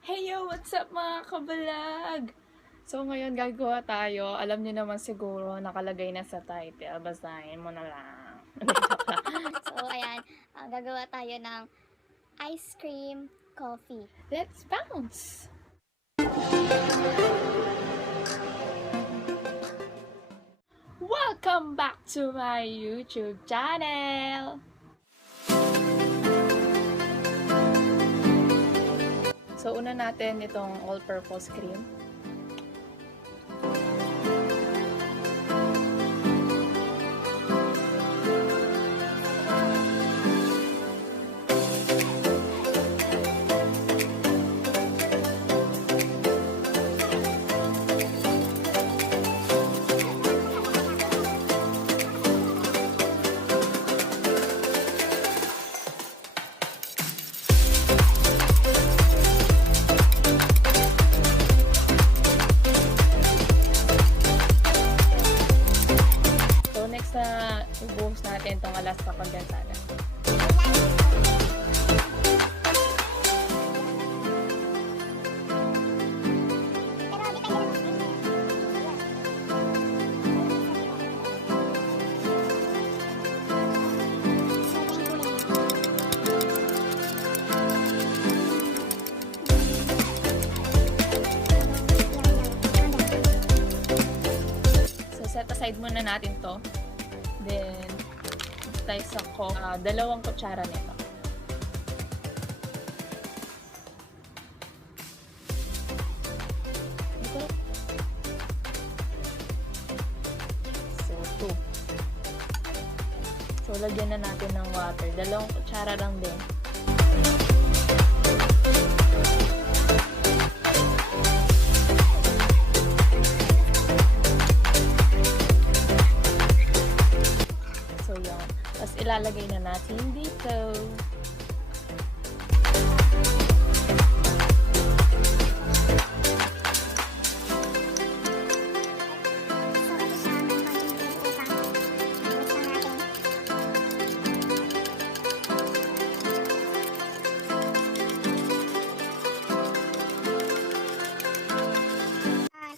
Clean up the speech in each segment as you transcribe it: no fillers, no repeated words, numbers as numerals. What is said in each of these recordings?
Hey yo! What's up mga kabalag? So ngayon gagawa tayo, alam niyo naman siguro, nakalagay na sa title, basahin mo na lang. So, ayan, gagawa tayo ng ice cream coffee. Let's bounce! Welcome back to my YouTube channel! So una natin itong all-purpose cream. Na ibuhos natin itong alas sa kondensada. So set aside muna natin to. Then, tayo sa dalawang kutsara nito. Ito. So, 2. So, lagyan na natin ng water. Dalawang kutsara lang din. Tapos ilalagay na natin dito.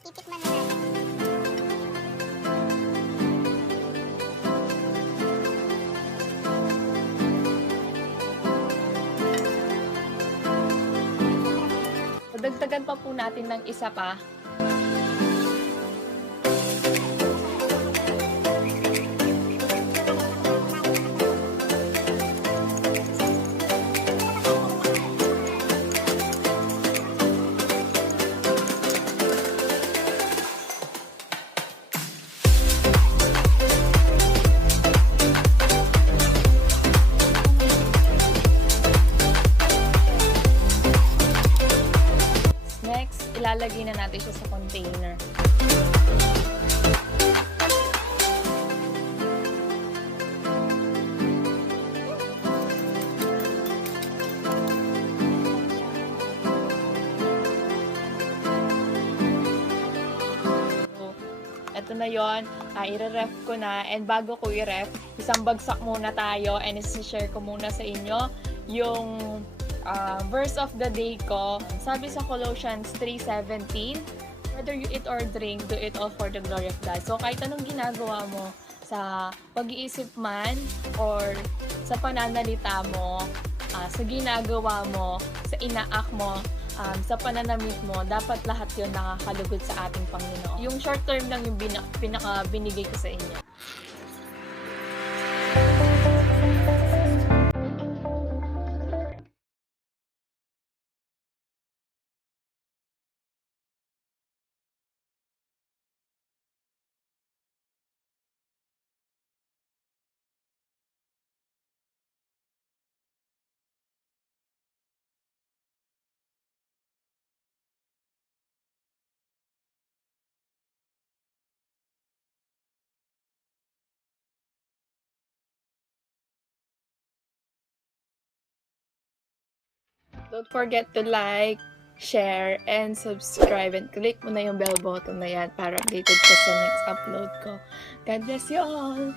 Titikman na natin. Dagdagan pa po natin ng isa pa. Ilalagay na natin siya sa container. So, ito na yon. I-ref ko na, and bago ko i-ref, isang bagsak muna tayo and isi-share ko muna sa inyo yung verse of the day ko. Sabi sa Colossians 3:17, whether you eat or drink, do it all for the glory of God. So kahit anong ginagawa mo sa pag-iisip man or sa pananalita mo, sa ginagawa mo, sa inaak mo, sa pananamit mo, dapat lahat yun nakakalugod sa ating Panginoon. Yung short term lang yung pinaka binigay ko sa inyo. Don't forget to like, share, and subscribe. And click mo na yung bell button na yan para updated ka sa next upload ko. God bless you all!